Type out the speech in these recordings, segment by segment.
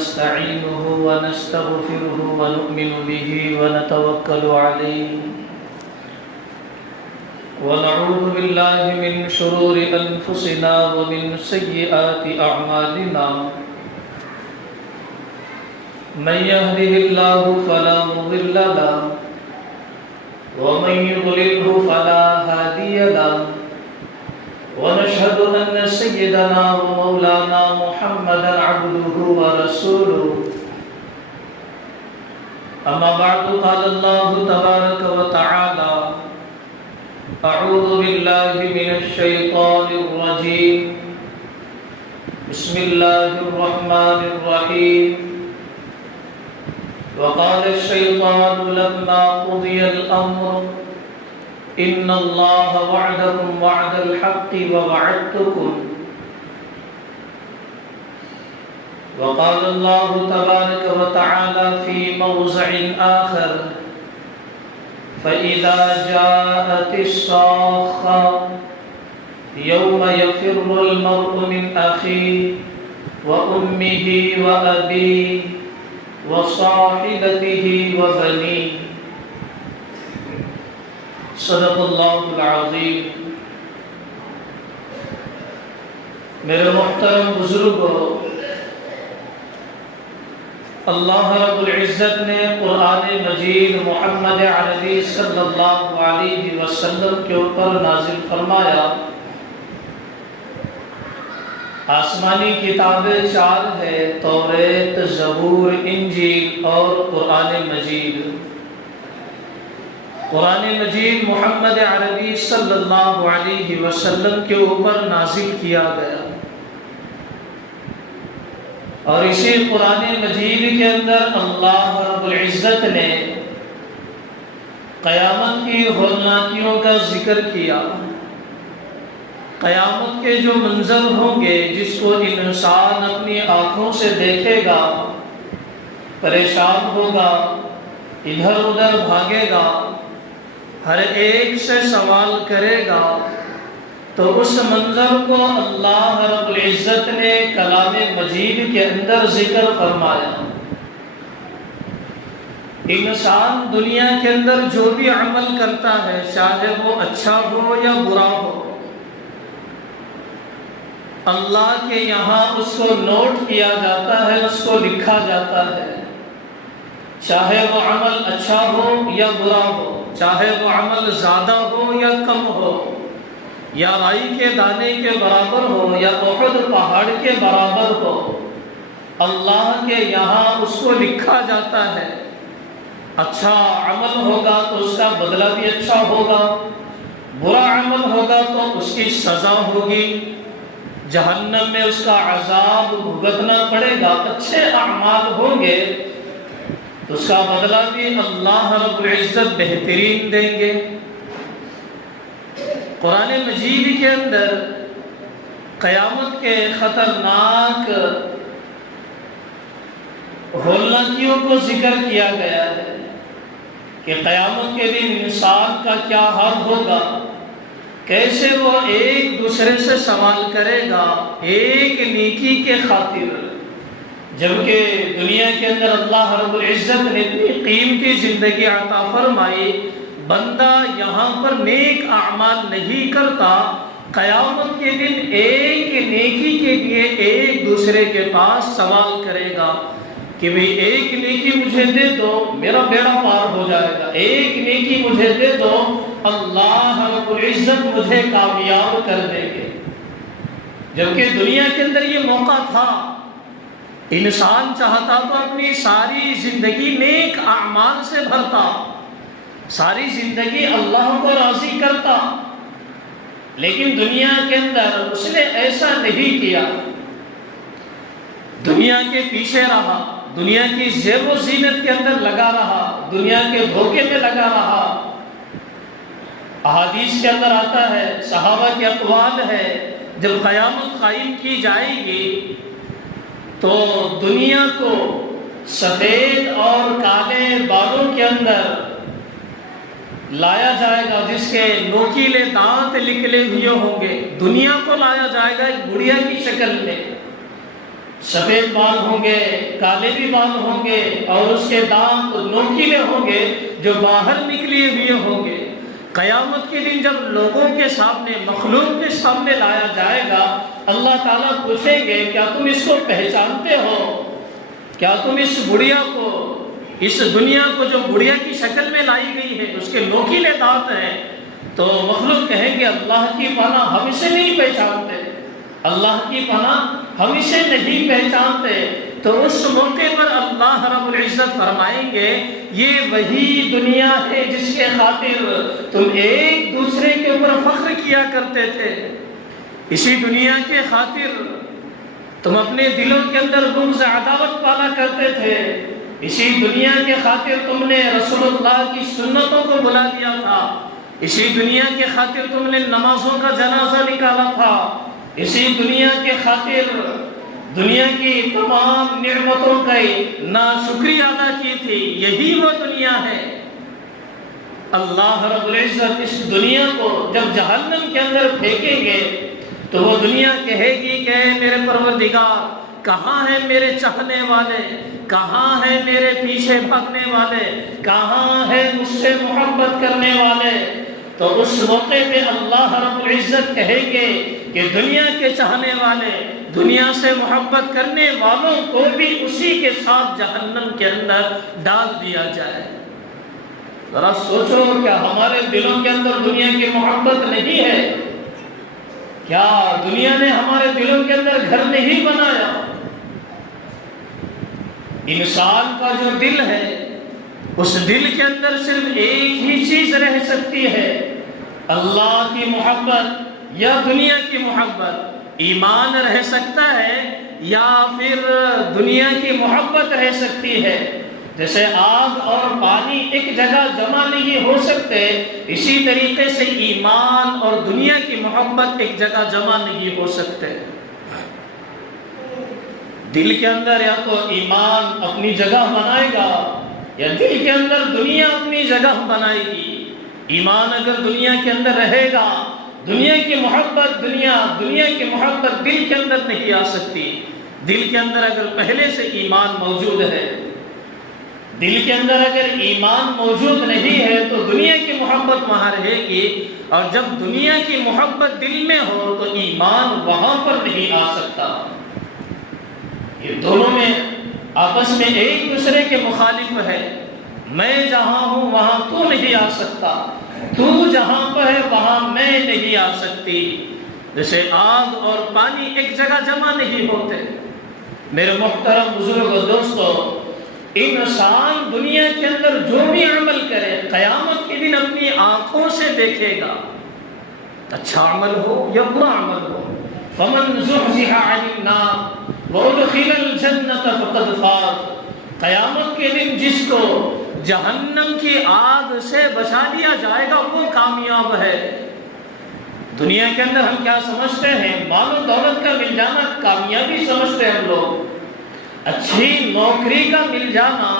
ونستعينه ونستغفره ونؤمن به ونتوكل عليه ونعوذ بالله من شرور أنفسنا ومن سيئات أعمالنا من يهده الله فلا مضل له ومن يضلله فلا هادي له ونشهد أن سيدنا ومولانا محمدا عبده ورسوله أما بعد قال الله تبارك وتعالى أعوذ بالله من الشيطان الرجيم بسم الله الرحمن الرحيم وقال الشيطان لما قضي الأمر إن الله وعدكم وعد الحق ووعدتكم وقال الله تبارك وتعالى في موضع آخر فإذا جاءت الصاخة يوم يفر المرء من أخيه وأمه وأبيه وصاحبته وبنيه صدق اللہ العظیم۔ میرے محترم بزرگوں، اللہ رب العزت نے قرآن مجید محمد عربی صلی اللہ علیہ وسلم کے اوپر نازل فرمایا۔ آسمانی کتابیں 4 ہیں، توریت، زبور، انجیل اور قرآن مجید۔ قرآن مجید محمد عربی صلی اللہ علیہ وسلم کے اوپر نازل کیا گیا، اور اسی قرآن مجید کے اندر اللہ رب العزت نے قیامت کی ہولناکیوں کا ذکر کیا۔ قیامت کے جو منظر ہوں گے جس کو انسان اپنی آنکھوں سے دیکھے گا، پریشان ہوگا، ادھر ادھر بھاگے گا، ہر ایک سے سوال کرے گا، تو اس منظر کو اللہ رب العزت نے کلام مجید کے اندر ذکر فرمایا۔ انسان دنیا کے اندر جو بھی عمل کرتا ہے، چاہے وہ اچھا ہو یا برا ہو، اللہ کے یہاں اس کو نوٹ کیا جاتا ہے، اس کو لکھا جاتا ہے، چاہے وہ عمل اچھا ہو یا برا ہو، چاہے وہ عمل زیادہ ہو یا کم ہو، یا رائی کے دانے کے برابر ہو یا احد پہاڑ کے برابر ہو، اللہ کے یہاں اس کو لکھا جاتا ہے۔ اچھا عمل ہوگا تو اس کا بدلہ بھی اچھا ہوگا، برا عمل ہوگا تو اس کی سزا ہوگی، جہنم میں اس کا عذاب بھگتنا پڑے گا۔ اچھے اعمال ہوں گے تو اس کا بدلہ بھی اللہ رب العزت بہترین دیں گے۔ قرآن مجید کے اندر قیامت کے خطرناک ہولناکیوں کو ذکر کیا گیا ہے کہ قیامت کے دن انسان کا کیا حال ہوگا، کیسے وہ ایک دوسرے سے سوال کرے گا ایک نیکی کے خاطر، جبکہ دنیا کے اندر اللہ رب العزت نے اتنی قیمتی زندگی عطا فرمائی، بندہ یہاں پر نیک اعمال نہیں کرتا، قیامت کے دن ایک نیکی کے لیے ایک دوسرے کے پاس سوال کرے گا کہ بھئی ایک نیکی مجھے دے دو، میرا بیڑا پار ہو جائے گا، ایک نیکی مجھے دے دو، اللہ رب العزت مجھے کامیاب کر دیں گے۔ جبکہ دنیا کے اندر یہ موقع تھا، انسان چاہتا تو اپنی ساری زندگی نیک اعمال سے بھرتا، ساری زندگی اللہ کو راضی کرتا، لیکن دنیا کے اندر اس نے ایسا نہیں کیا، دنیا کے پیچھے رہا، دنیا کی زیب و زینت کے اندر لگا رہا، دنیا کے دھوکے میں لگا رہا۔ احادیث کے اندر آتا ہے، صحابہ کے اقوال ہے، جب قیامت قائم کی جائے گی تو دنیا کو سفید اور کالے بالوں کے اندر لایا جائے گا، جس کے نوکیلے دانت نکلے ہوئے ہوں گے، دنیا کو لایا جائے گا ایک بڑھیا کی شکل میں، سفید بال ہوں گے، کالے بھی بال ہوں گے، اور اس کے دانت نوکیلے ہوں گے جو باہر نکلے ہوئے ہوں گے۔ قیامت کے دن جب لوگوں کے سامنے، مخلوق کے سامنے لایا جائے گا، اللہ تعالیٰ پوچھیں گے کیا تم اس کو پہچانتے ہو؟ کیا تم اس بڑھیا کو، اس دنیا کو جو بڑھیا کی شکل میں لائی گئی ہے، اس کے نوکیلے دانت ہیں؟ تو مخلوق کہیں گے اللہ کی پناہ ہم اسے نہیں پہچانتے، اللہ کی پناہ ہم اسے نہیں پہچانتے۔ تو اس موقع پر اللہ رب العزت فرمائیں گے یہ وہی دنیا ہے جس کے خاطر تم ایک دوسرے کے اوپر فخر کیا کرتے تھے، اسی دنیا کے خاطر تم اپنے دلوں کے اندر بغض عداوت پالا کرتے تھے، اسی دنیا کے خاطر تم نے رسول اللہ کی سنتوں کو بلا دیا تھا، اسی دنیا کے خاطر تم نے نمازوں کا جنازہ نکالا تھا، اسی دنیا کے خاطر دنیا کی تمام نعمتوں کی ناشکری ادا کی تھی۔ یہی وہ دنیا ہے۔ اللہ رب العزت اس دنیا کو جب جہنم کے اندر پھینکیں گے تو وہ دنیا کہے گی کہ اے میرے پروردگار، کہاں ہیں میرے چاہنے والے، کہاں ہیں میرے پیچھے بھاگنے والے، کہاں ہیں مجھ سے محبت کرنے والے؟ تو اس موقع پہ اللہ رب العزت کہیں گے کہ دنیا کے چاہنے والے، دنیا سے محبت کرنے والوں کو بھی اسی کے ساتھ جہنم کے اندر ڈال دیا جائے۔ ذرا سوچو، کیا ہمارے دلوں کے اندر دنیا کی محبت نہیں ہے؟ کیا دنیا نے ہمارے دلوں کے اندر گھر نہیں بنایا؟ انسان کا جو دل ہے، اس دل کے اندر صرف ایک ہی چیز رہ سکتی ہے، اللہ کی محبت یا دنیا کی محبت۔ ایمان رہ سکتا ہے یا پھر دنیا کی محبت رہ سکتی ہے۔ جیسے آگ اور پانی ایک جگہ جمع نہیں ہو سکتے، اسی طریقے سے ایمان اور دنیا کی محبت ایک جگہ جمع نہیں ہو سکتے۔ دل کے اندر یا تو ایمان اپنی جگہ بنائے گا یا دل کے اندر دنیا اپنی جگہ بنائے گی۔ ایمان اگر دنیا کے اندر رہے گا، دنیا کی محبت دنیا کی محبت دل کے اندر نہیں آ سکتی۔ دل کے اندر اگر پہلے سے ایمان موجود ہے، دل کے اندر اگر ایمان موجود نہیں ہے تو دنیا کی محبت وہاں رہے گی، اور جب دنیا کی محبت دل میں ہو تو ایمان وہاں پر نہیں آ سکتا۔ یہ دونوں میں آپس میں ایک دوسرے کے مخالف ہے۔ میں جہاں ہوں وہاں تو نہیں آ سکتا، تو جہاں پہ ہے وہاں میں نہیں آ سکتی۔ جیسے آگ اور پانی ایک جگہ جمع نہیں ہوتے۔ میرے محترم بزرگ و دوستو، انسان دنیا کے اندر جو بھی عمل کرے قیامت کے دن اپنی آنکھوں سے دیکھے گا، اچھا عمل ہو یا برا عمل ہو۔ فمن زحزح عن النار وادخل الجنة فقد فاز۔ قیامت کے دن جس کو جہنم کی آگ سے بچا لیا جائے گا وہ کامیاب ہے۔ دنیا کے اندر ہم کیا سمجھتے ہیں؟ مال و دولت کا مل جانا کامیابی سمجھتے ہیں ہم لوگ، اچھی نوکری کا مل جانا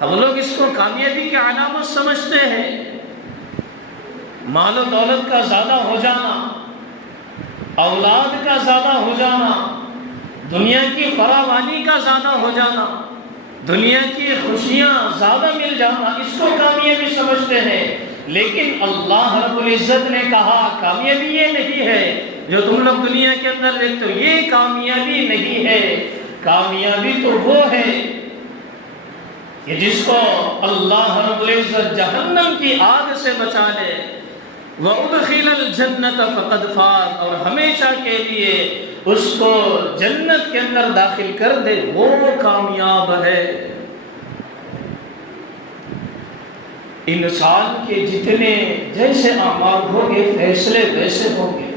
ہم لوگ اس کو کامیابی کی علامت سمجھتے ہیں۔ مال و دولت کا زیادہ ہو جانا، اولاد کا زیادہ ہو جانا، دنیا کی فراوانی کا زیادہ ہو جانا، دنیا کی خوشیاں زیادہ مل جانا، اس کو کامیابی سمجھتے ہیں۔ لیکن اللہ رب العزت نے کہا کامیابی یہ نہیں ہے جو تم لوگ دنیا کے اندر دیکھتے ہو، یہ کامیابی نہیں ہے۔ کامیابی تو وہ ہے کہ جس کو اللہ رب العزت جہنم کی آگ سے بچا لے، وَأُدْخِلَ الْجَنَّةَ فَقَدْ فَازَ، اور ہمیشہ کے لیے اس کو جنت کے اندر داخل کر دے، وہ کامیاب ہے۔ انسان کے جتنے جیسے اعمال ہوں گے فیصلے ویسے ہوں گے۔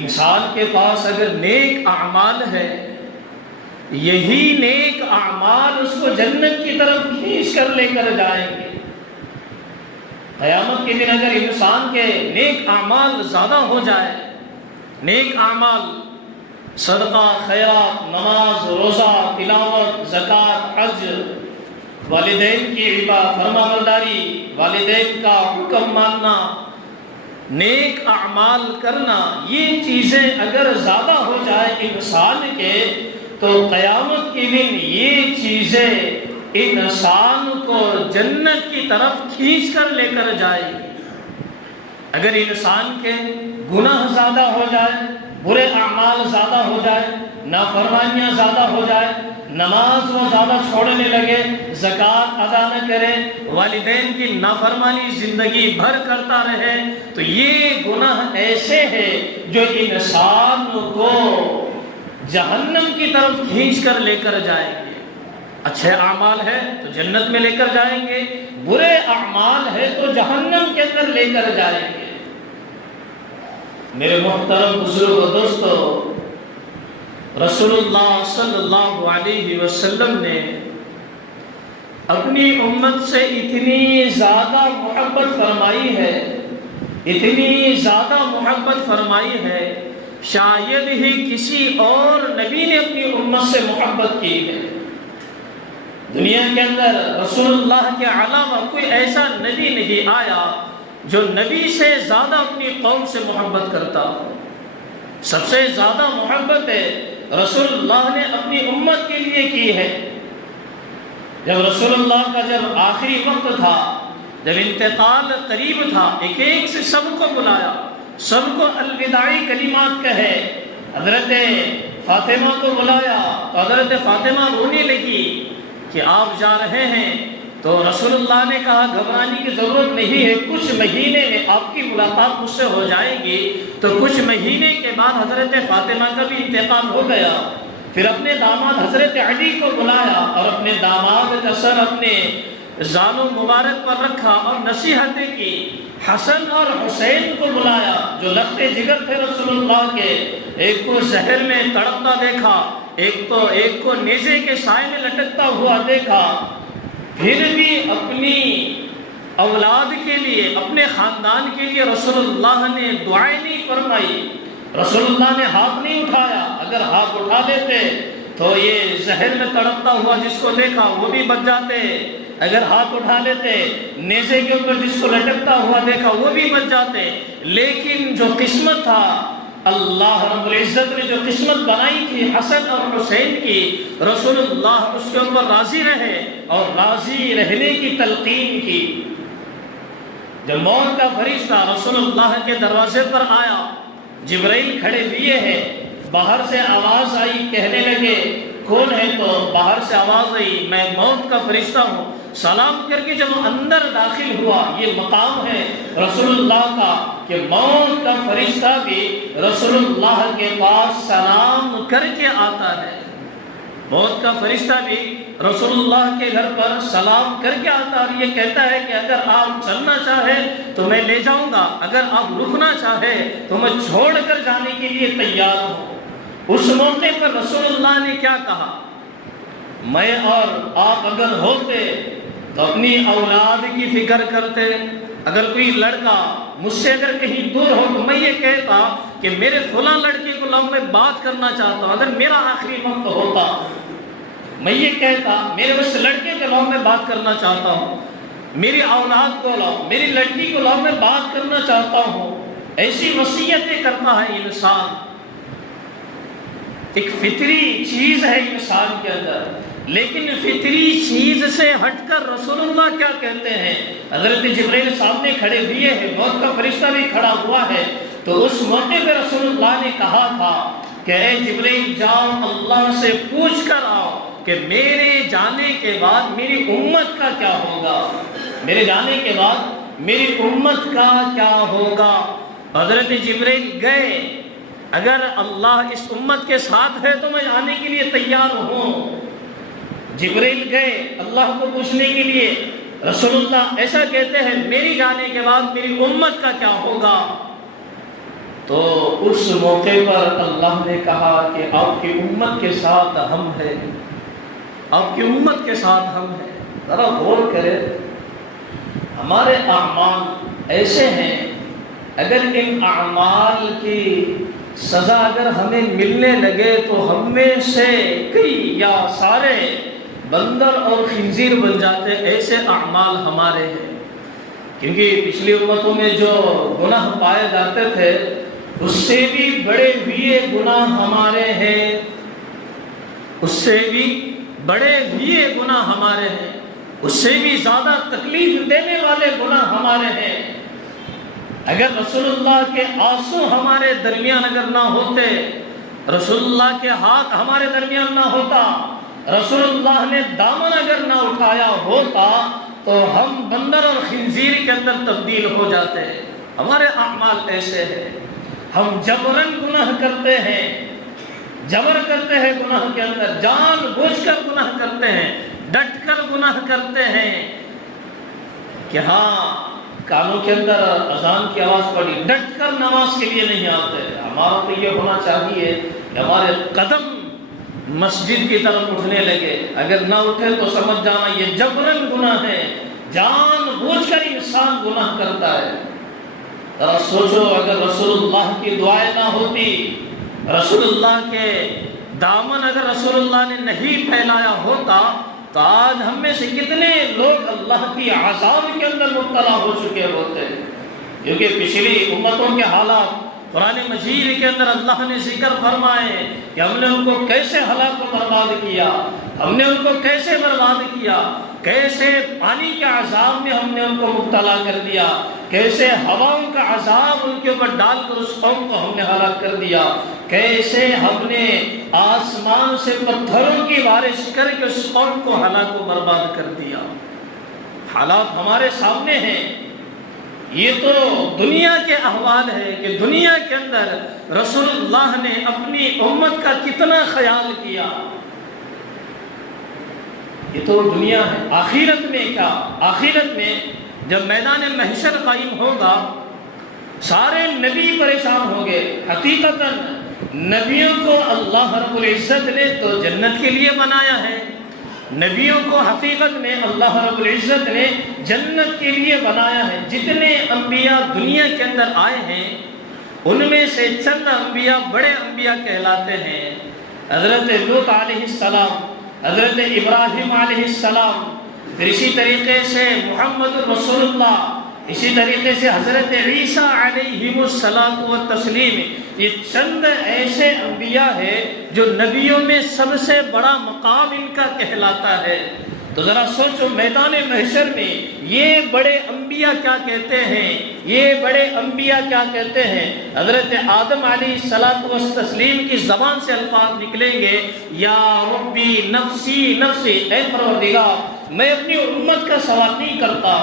انسان کے پاس اگر نیک اعمال ہے، یہی نیک اعمال اس کو جنت کی طرف کھینچ کر لے کر جائیں گے۔ قیامت کے دن اگر انسان کے نیک اعمال زیادہ ہو جائے، نیک اعمال صدقہ، خیرات، نماز، روزہ، تلاوت، زکوٰۃ، حج، والدین کی فرما برداری، والدین کا حکم ماننا، نیک اعمال کرنا، یہ چیزیں اگر زیادہ ہو جائے انسان کے تو قیامت کے دن یہ چیزیں انسان کو جنت کی طرف کھینچ کر لے کر جائے گی۔ اگر انسان کے گناہ زیادہ ہو جائے، برے اعمال زیادہ ہو جائے، نافرمانیاں زیادہ ہو جائے، نماز وہ زیادہ چھوڑنے لگے، زکوٰۃ ادا نہ کرے، والدین کی نافرمانی زندگی بھر کرتا رہے، تو یہ گناہ ایسے ہیں جو انسان کو جہنم کی طرف کھینچ کر لے کر جائیں گے۔ اچھے اعمال ہے تو جنت میں لے کر جائیں گے، برے اعمال ہے تو جہنم کے اندر لے کر جائیں گے۔ میرے محترم بزرگ و دوستو، رسول اللہ صلی اللہ علیہ وسلم نے اپنی امت سے اتنی زیادہ محبت فرمائی ہے، اتنی زیادہ محبت فرمائی ہے، شاید ہی کسی اور نبی نے اپنی امت سے محبت کی ہے۔ دنیا کے اندر رسول اللہ کے علاوہ کوئی ایسا نبی نہیں آیا جو نبی سے زیادہ اپنی قوم سے محبت کرتا ہو۔ سب سے زیادہ محبت رسول اللہ نے اپنی امت کے لیے کی ہے۔ جب رسول اللہ کا جب آخری وقت تھا، جب انتقال قریب تھا، ایک ایک سے سب کو بلایا، سب کو الوداعی کلمات کہے۔ حضرت فاطمہ کو بلایا تو حضرت فاطمہ رونے لگی کہ آپ جا رہے ہیں، تو رسول اللہ نے کہا گھبرانے کی ضرورت نہیں ہے، کچھ مہینے میں آپ کی ملاقات مجھ سے ہو جائے گی۔ تو کچھ مہینے کے بعد حضرت فاطمہ کا بھی انتقال ہو گیا۔ پھر اپنے داماد حضرت علی کو بلایا اور اپنے داماد کا سر اپنے زانو مبارک پر رکھا اور نصیحتیں کی۔ حسن اور حسین کو بلایا جو لخت جگر تھے رسول اللہ کے، ایک کو زہر میں تڑپتا دیکھا، ایک کو نیزے کے سائے میں لٹکتا ہوا دیکھا۔ پھر بھی اپنی اولاد کے لیے، اپنے خاندان کے لیے رسول اللہ نے دعائیں نہیں فرمائی، رسول اللہ نے ہاتھ نہیں اٹھایا۔ اگر ہاتھ اٹھا دیتے تو یہ زہر میں تڑپتا ہوا جس کو دیکھا وہ بھی بچ جاتے، اگر ہاتھ اٹھا لیتے نیزے کے اوپر جس کو لٹکتا ہوا دیکھا وہ بھی بچ جاتے۔ لیکن جو قسمت تھا، اللہ رب العزت نے جو قسمت بنائی تھی حسن اور حسین کی، رسول اللہ اس کے اوپر راضی رہے اور راضی رہنے کی تلقین کی۔ جب موت کا فرشتہ رسول اللہ کے دروازے پر آیا، جبرائیل کھڑے ہوئے ہیں، باہر سے آواز آئی، کہنے لگے کون ہے؟ تو باہر سے آواز آئی میں موت کا فرشتہ ہوں۔ سلام کر کے جب اندر داخل ہوا، یہ مقام ہے رسول اللہ کا کہ موت کا فرشتہ بھی رسول اللہ کے پاس سلام کر کے آتا ہے۔ موت کا فرشتہ بھی رسول اللہ کے گھر پر سلام کر کے آتا اور یہ کہتا ہے کہ اگر آپ چلنا چاہیں تو میں لے جاؤں گا، اگر آپ رکنا چاہیں تو میں چھوڑ کر جانے کے لیے تیار ہوں۔ اس موقع پر رسول اللہ نے کیا کہا؟ میں اور آپ اگر ہوتے تو اپنی اولاد کی فکر کرتے، اگر کوئی لڑکا مجھ سے اگر کہیں دور ہو تو میں یہ کہتا کہ میرے فلاں لڑکے کو لاؤ، میں بات کرنا چاہتا ہوں۔ اگر میرا آخری وقت ہوتا میں یہ کہتا میرے بس لڑکے کو لاؤ، میں بات کرنا چاہتا ہوں، میری اولاد کو لاؤ، میری لڑکی کو لاؤ، میں بات کرنا چاہتا ہوں۔ ایسی وصیتیں کرتا ہے انسان، ایک فطری چیز ہے انسان کے اندر۔ لیکن فطری چیز سے ہٹ کر رسول اللہ کیا کہتے ہیں؟ حضرت جبرائیل سامنے کھڑے ہوئے ہیں، موت کا فرشتہ بھی کھڑا ہوا ہے، تو اس موقع پہ رسول اللہ نے کہا تھا کہ اے جبرائیل جاؤ اللہ سے پوچھ کر آؤ کہ میرے جانے کے بعد میری امت کا کیا ہوگا، میرے جانے کے بعد میری امت کا کیا ہوگا۔ حضرت جبرائیل گئے، اگر اللہ اس امت کے ساتھ ہے تو میں آنے کے لیے تیار ہوں۔ جبرائیل گئے اللہ کو پوچھنے کے لیے، رسول اللہ ایسا کہتے ہیں میری جانے کے بعد میری امت کا کیا ہوگا۔ تو اس موقع پر اللہ نے کہا کہ آپ کی امت کے ساتھ ہم ہیں، آپ کی امت کے ساتھ ہم ہیں۔ ذرا غور کریں، ہمارے اعمال ایسے ہیں، اگر ان اعمال کی سزا اگر ہمیں ملنے لگے تو ہم میں سے کئی یا سارے بندر اور خنزیر بن جاتے، ایسے اعمال ہمارے ہیں کیونکہ پچھلی امتوں میں جو گناہ پائے جاتے تھے اس سے بھی بڑے ہوئے گناہ ہمارے ہیں، اس سے بھی بڑے ہوئے گناہ ہمارے ہیں، اس سے بھی زیادہ تکلیف دینے والے گناہ ہمارے ہیں۔ اگر رسول اللہ کے آنسو ہمارے درمیان اگر نہ ہوتے، رسول اللہ کے ہاتھ ہمارے درمیان نہ ہوتا، رسول اللہ نے دامن اگر نہ اٹھایا ہوتا تو ہم بندر اور خنزیر کے اندر تبدیل ہو جاتے ہیں۔ ہمارے اعمال ایسے ہیں، ہم جبراً گناہ کرتے ہیں، جبر کرتے ہیں گناہ کے اندر، جان بوجھ کر گناہ کرتے ہیں، ڈٹ کر گناہ کرتے ہیں کہ ہاں کانوں کے اندر اذان کی آواز پڑی، ڈٹ کر نماز کے لیے نہیں آتے۔ ہمارا تو یہ ہونا چاہیے کہ ہمارے قدم مسجد کی طرف اٹھنے لگے، اگر نہ اٹھے تو سمجھ جانا یہ جبراً گناہ ہے، جان بوجھ کر انسان گناہ کرتا ہے۔ ذرا سوچو اگر رسول اللہ کی دعائیں نہ ہوتی، رسول اللہ کے دامن اگر رسول اللہ نے نہیں پھیلایا ہوتا تو آج ہم میں سے کتنے لوگ اللہ کی عذاب کے اندر مبتلا ہو چکے ہوتے ہیں۔ کیونکہ پچھلی امتوں کے حالات قرآن مجید کے اندر اللہ نے ذکر فرمائے کہ ہم نے ان کو کیسے ہلاک و برباد کیا، ہم نے ان کو کیسے برباد کیا، کیسے پانی کے عذاب میں ہم نے ان کو مبتلا کر دیا، کیسے ہواؤں کا عذاب ان کے اوپر ڈال کر اس قوم کو ہم نے ہلاک کر دیا، کیسے ہم نے آسمان سے پتھروں کی بارش کر کے اس قوم کو ہلاک و برباد کر دیا۔ حالات ہمارے سامنے ہیں۔ یہ تو دنیا کے احوال ہے کہ دنیا کے اندر رسول اللہ نے اپنی امت کا کتنا خیال کیا۔ یہ تو دنیا ہے۔ آخرت میں کیا؟ آخرت میں جب میدان محشر قائم ہوگا سارے نبی پریشان ہوں گے۔ حقیقتاً نبیوں کو اللہ رب العزت نے تو جنت کے لیے بنایا ہے، نبیوں کو حقیقت میں اللہ رب العزت نے جنت کے لیے بنایا ہے۔ جتنے انبیاء دنیا کے اندر آئے ہیں ان میں سے چند انبیاء بڑے انبیاء کہلاتے ہیں۔ حضرت لوط علیہ السلام، حضرت ابراہیم علیہ السلام، پھر اسی طریقے سے محمد رسول اللہ، اسی طریقے سے حضرت عیسیٰ علیہ الصلاۃ والتسلیم۔ یہ چند ایسے انبیاء ہیں جو نبیوں میں سب سے بڑا مقام ان کا کہلاتا ہے۔ تو ذرا سوچو میدان محشر میں یہ بڑے انبیاء کیا کہتے ہیں، یہ بڑے انبیاء کیا کہتے ہیں۔ حضرت آدم علیہ الصلاۃ والتسلیم کی زبان سے الفاظ نکلیں گے، یا ربی نفسی نفسی، اے پروردگار میں اپنی امت کا سوال نہیں کرتا،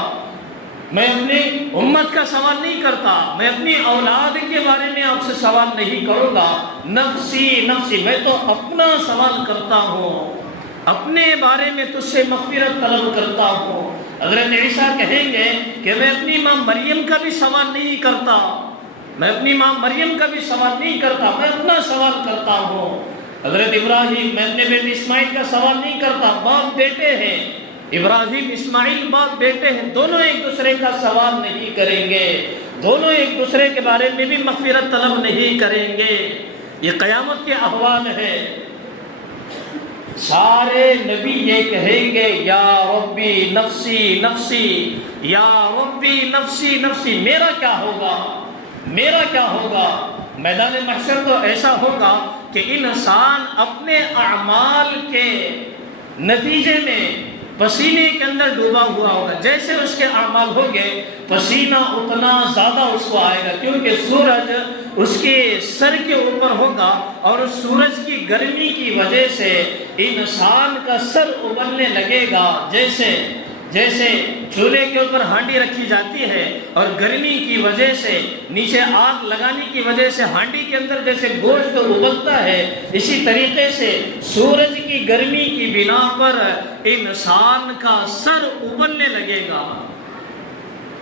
میں اپنی امت کا سوال نہیں کرتا، میں اپنی اولاد کے بارے میں آپ سے سوال نہیں کروں گا، نفسی نفسی، میں تو اپنا سوال کرتا ہوں، اپنے بارے میں تجھ سے مغفرت طلب کرتا ہوں۔ حضرت عیسیٰ کہیں گے کہ میں اپنی ماں مریم کا بھی سوال نہیں کرتا، میں اپنی ماں مریم کا بھی سوال نہیں کرتا، میں اپنا سوال کرتا ہوں۔ حضرت ابراہیم، میں اپنے بیٹے اسماعیل کا سوال نہیں کرتا، باپ بیٹے ہیں، ابراہیم اسماعیل باپ بیٹے ہیں، دونوں ایک دوسرے کا سوال نہیں کریں گے، دونوں ایک دوسرے کے بارے میں بھی مغفرت طلب نہیں کریں گے۔ یہ قیامت کے احوال ہے۔ سارے نبی یہ کہیں گے، یا ربی نفسی نفسی، یا ربی نفسی نفسی، میرا کیا ہوگا، میرا کیا ہوگا۔ میدان محشر تو ایسا ہوگا کہ انسان اپنے اعمال کے نتیجے میں پسینے کے اندر ڈوبا ہوا ہوگا، جیسے اس کے اعمال ہوگے پسینہ اتنا زیادہ اس کو آئے گا، کیونکہ سورج اس کے سر کے اوپر ہوگا اور اس سورج کی گرمی کی وجہ سے انسان کا سر ابلنے لگے گا، جیسے چولہے کے اوپر ہانڈی رکھی جاتی ہے اور گرمی کی وجہ سے نیچے آگ لگانے کی وجہ سے ہانڈی کے اندر جیسے گوشت ابلتا ہے، اسی طریقے سے سورج کی گرمی کی بنا پر انسان کا سر ابلنے لگے گا،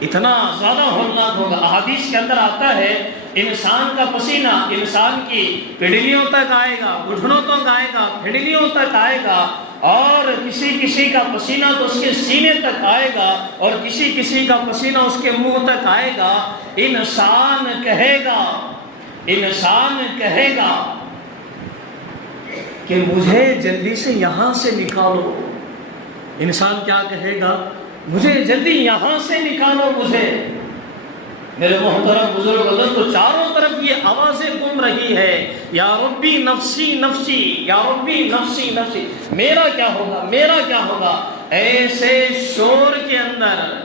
اتنا زیادہ ہولناک ہوگا۔ احادیث کے اندر آتا ہے انسان کا پسینہ انسان کی پنڈلیوں تک آئے گا، گھٹنوں تک آئے گا، پنڈلیوں تک آئے گا، اور کسی کا پسینہ تو اس کے سینے تک آئے گا اور کسی کا پسینہ اس کے منہ تک آئے گا۔ انسان کہے گا کہ مجھے جلدی سے یہاں سے نکالو۔ انسان کیا کہے گا؟ مجھے جلدی یہاں سے نکالو مجھے۔ میرے محترم بزرگ دوستو، چاروں طرف یہ آوازیں گم رہی ہے، یا ربی نفسی نفسی، یا ربی نفسی نفسی، میرا کیا ہوگا، میرا کیا ہوگا۔ ایسے شور کے اندر،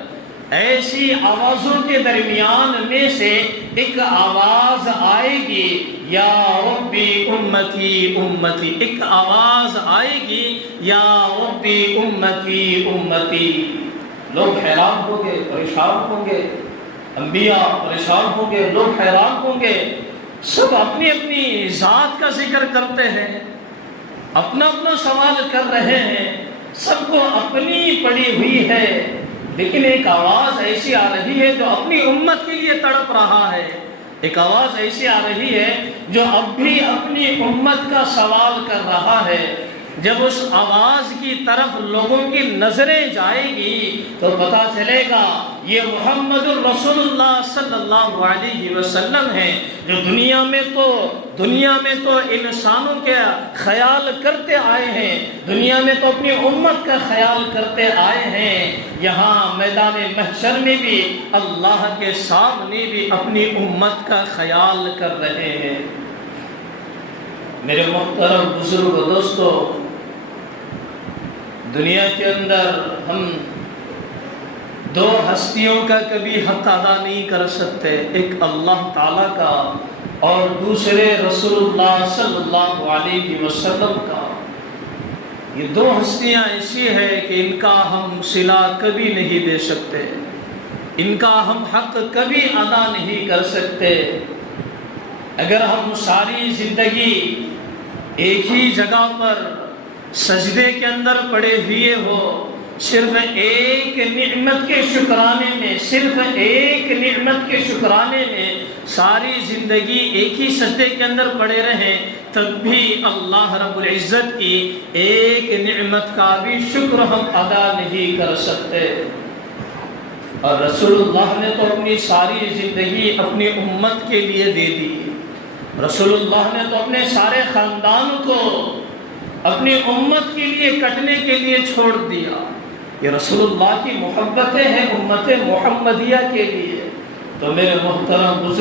ایسی آوازوں کے درمیان میں سے ایک آواز آئے گی، یا ربی امتی امتی، ایک آواز آئے گی، یا ربی امتی امتی۔ لوگ حیران ہوں گے، پریشان ہوں گے، انبیاء پریشان ہوں گے، لوگ حیران ہوں گے، سب اپنی اپنی ذات کا ذکر کرتے ہیں، اپنا اپنا سوال کر رہے ہیں، سب کو اپنی پڑی ہوئی ہے، لیکن ایک آواز ایسی آ رہی ہے جو اپنی امت کے لیے تڑپ رہا ہے، ایک آواز ایسی آ رہی ہے جو اب بھی اپنی امت کا سوال کر رہا ہے۔ جب اس آواز کی طرف لوگوں کی نظریں جائے گی تو پتہ چلے گا یہ محمد الرسول اللہ صلی اللہ علیہ وسلم ہیں، جو دنیا میں تو انسانوں کے خیال کرتے آئے ہیں، دنیا میں تو اپنی امت کا خیال کرتے آئے ہیں، یہاں میدان محشر میں بھی اللہ کے سامنے بھی اپنی امت کا خیال کر رہے ہیں۔ میرے محترم بزرگ دوستو، دنیا کے اندر ہم دو ہستیوں کا کبھی حق ادا نہیں کر سکتے، ایک اللہ تعالیٰ کا اور دوسرے رسول اللہ صلی اللہ علیہ وسلم کا۔ یہ دو ہستیاں ایسی ہیں کہ ان کا ہم صلہ کبھی نہیں دے سکتے، ان کا ہم حق کبھی ادا نہیں کر سکتے۔ اگر ہم ساری زندگی ایک ہی جگہ پر سجدے کے اندر پڑے ہوئے ہو، صرف ایک نعمت کے شکرانے میں، صرف ایک نعمت کے شکرانے میں ساری زندگی ایک ہی سجدے کے اندر پڑے رہیں، تب بھی اللہ رب العزت کی ایک نعمت کا بھی شکر ہم ادا نہیں کر سکتے۔ اور رسول اللہ نے تو اپنی ساری زندگی اپنی امت کے لیے دے دی، رسول اللہ نے تو اپنے سارے خاندان کو اپنی امت کے لیے کٹنے کے لیے چھوڑ دیا۔ یہ رسول اللہ کی محبتیں ہیں امت محمدیہ کے لیے۔ تو میرے محترم بزرگ